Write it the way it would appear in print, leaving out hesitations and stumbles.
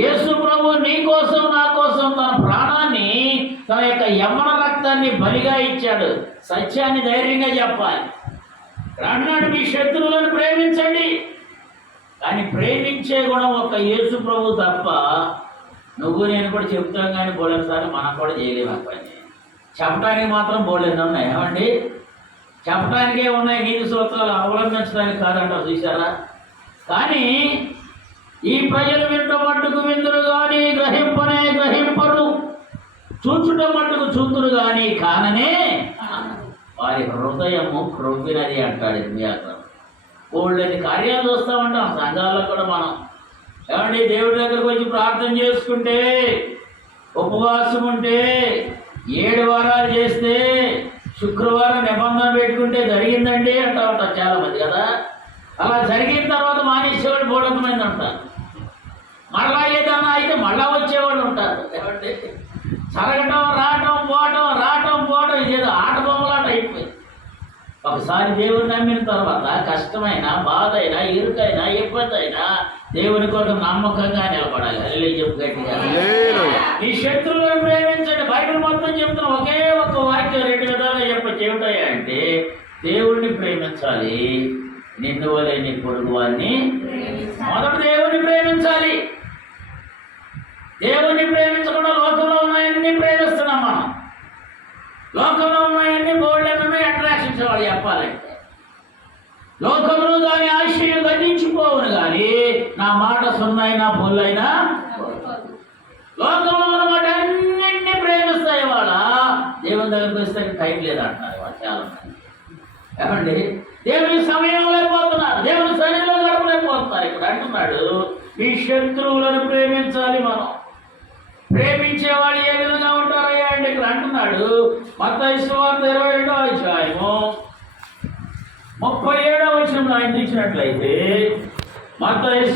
యేసు ప్రభు నీ కోసం నా కోసం తన ప్రాణాన్ని, తన యొక్క యవ్వన రక్తాన్ని బలిగా ఇచ్చాడు. సత్యాన్ని ధైర్యంగా చెప్పాలి. అన్నాడు మీ శత్రువులను ప్రేమించండి. కానీ ప్రేమించే గుణం ఒక యేసు ప్రభు తప్ప నువ్వు నేను కూడా చెప్తాం, కానీ బోలేసారి మనం కూడా చేయలేము. ఆ పని చెప్పడానికి మాత్రం బోలేదు ఉన్నాయి. ఏమండి, చెప్పడానికే ఉన్నాయి, నీతి సూత్రాలు అవలంబించడానికి కాదంటారు, చూసారా? కానీ ఈ ప్రజలు వింట మట్టుకు విందులు కానీ గ్రహింపరు, చూచుట మట్టుకు చూతురు కానీ కాననే వారి హృదయము క్రొవ్వినది అంటాడు వ్యాకరణం. కోళ్ళని కార్యాలు చూస్తూ ఉంటాం సంఘాల్లో కూడా మనం. ఏమండి, దేవుడి దగ్గరకు వచ్చి ప్రార్థన చేసుకుంటే, ఉపవాసం ఉంటే, 7 వారాలు చేస్తే, శుక్రవారం నిబంధన పెట్టుకుంటే జరిగిందండి అంటూ ఉంటారు చాలామంది కదా. అలా జరిగిన తర్వాత మానేసేవాడు బోళంతమైంది అంటారు. మళ్ళా ఏదన్నా అయితే మళ్ళా వచ్చేవాళ్ళు ఉంటారు. ఏమంటే జరగటం రావటం పోవటం ఇదేదో ఆట బొమ్మలాట అయిపోయింది. ఒకసారి దేవుని నమ్మిన తర్వాత కష్టమైన, బాధ అయినా, ఇరుకైనా, ఇబ్బంది అయినా దేవుని కొరకు నమ్మకంగా నిలబడాలి. అల్లే చెప్పు గట్టిగా, నీ శత్రువులను ప్రేమించండి. బైబిల్ మొత్తం చెప్తున్న ఒకే ఒక వాక్యం 2 విధాలుగా చెప్పచ్చు. ఏమిటాయా అంటే, దేవుణ్ణి ప్రేమించాలి, నిన్ను వలె నీ పొరుగు వారిని. మొదట దేవుణ్ణి ప్రేమించాలి. దేవుణ్ణి ప్రేమించకుండా లోకంలో ఉన్నాయన్నీ ప్రేమిస్తున్నాం మనం. లోకంలో ఉన్నాయన్నీ గోల్డెన్ అట్రాక్షన్స్ వాడు చెప్పాలంటే. లోకంలో దాని ఆశయం గతించిపోవును కానీ నా మాట సున్నైనా పొల్లైనా లోకంలో ఉన్న మాట అన్నింటినీ ప్రేమిస్తాయి. వాళ్ళ దేవుని దగ్గరికి వస్తే టైం లేదంటున్నారు వాళ్ళు చాలా మంది. ఏమండి, దేవుని సమయం లేకపోతున్నారు, దేవుని శరీరంలో గడపలేకపోతున్నారు. ఇప్పుడు అంటున్నాడు, ఈ శత్రువులను ప్రేమించాలి మనం. ప్రేమించేవాడు ఏ విధంగా ఉంటారయ్యా అంటే ఇక్కడ అంటున్నాడు, మత్తయి సువార్త 22వ అధ్యాయము 37వ వచనంలో ఆయన తీసినట్లయితే, మత్తయి